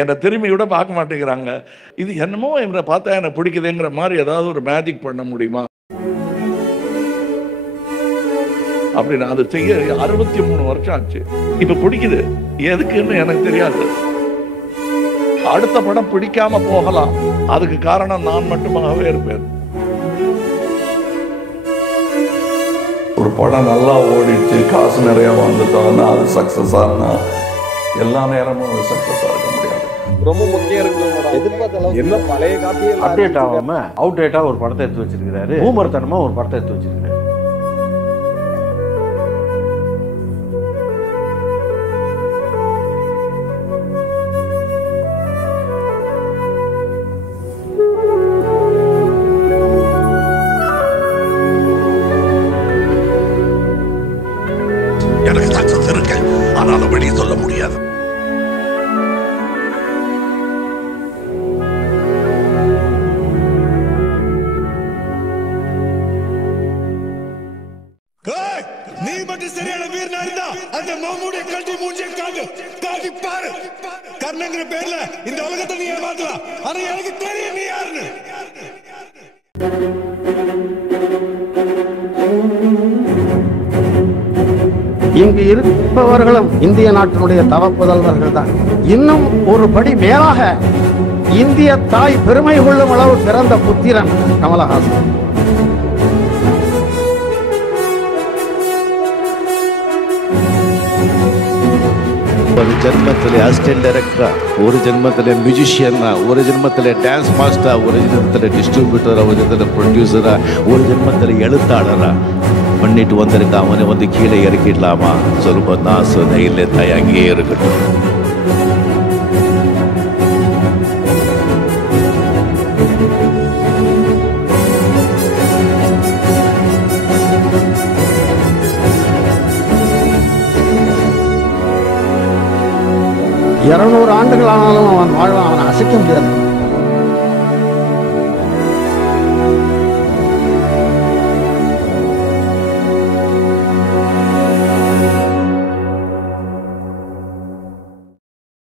என்னை திரும்பி கூட பார்க்க மாட்டேங்கிறாங்க. இது என்னமோ இவரை பார்த்தா எனக்கு பிடிக்குதுங்கிற மாதிரி ஏதாவது ஒரு மேஜிக் பண்ண முடியுமா அப்படின்னு அது செய்ய 63 வருஷம் ஆச்சு. இப்ப பிடிக்குது, எதுக்குன்னு எனக்கு தெரியாது. அடுத்த படம் பிடிக்காம போகலாம், அதுக்கு காரணம் நான் மட்டுமாகவே இருப்பேன். ஒரு படம் நல்லா ஓடிச்சு, காசு நிறைய வந்துட்டோம்னா அது சக்சஸ் ஆனா எல்லா நேரமும் அது சக்சஸ் ஆக முடியாது. ரொம்ப முக்கியம் என்ன பழைய காப்பியே அப்டேட் ஆகாம அவுடேட்டா ஒரு படத்தை எடுத்து வச்சிருக்காரு, பூமர்த்தனமா ஒரு படத்தை எடுத்து வச்சிருக்காரு. எனக்கு சக்சஸ் இருக்கு, ஆனால் வெளியே சொல்ல முடியாது. நீ மட்டும் சரியான வீரனா இருந்தா அந்த மாமூடிய கட்டி மூஞ்சிய காட்டி பாரு. கர்ணங்கிற பேர்ல இந்த உலகத்தை நீ ஏமாத்தலாம், ஆனா எனக்கு தெரியும் நீ யாருன்னு. இங்கு இருப்பவர்களும் இந்திய நாட்டினுடைய தவப்புதல்வர்கள் தான். இன்னும் ஒரு படி மேலாக இந்திய தாய் பெருமை கொள்ளும் அளவு பிறந்த புத்திரன் கமலஹாசன். ஒரு ஜென்மத்திலே அசிஸ்டன்ட் டைரக்டரா, ஒரு ஜென்மத்திலே மியூசிஷியனா, ஒரு ஜென்மத்திலே டான்ஸ் மாஸ்டரா, ஒரு ஜென்மத்திலே டிஸ்ட்ரிபியூட்டரா, ஒரு ஜென்மத்திலே ப்ரொடியூசரா, ஒரு ஜென்மத்திலே எழுத்தாளரா பண்ணிட்டு வந்திருக்க அவனை வந்து கீழே இறக்கிடலாமா சொல்லும்போது நான் சொன்னேன், இல்லை தாய் அங்கேயே இருக்கட்டும். இருநூறு ஆண்டுகள் ஆனாலும் அவன் வாழ்வான், அவனை அசைக்க முடியாது.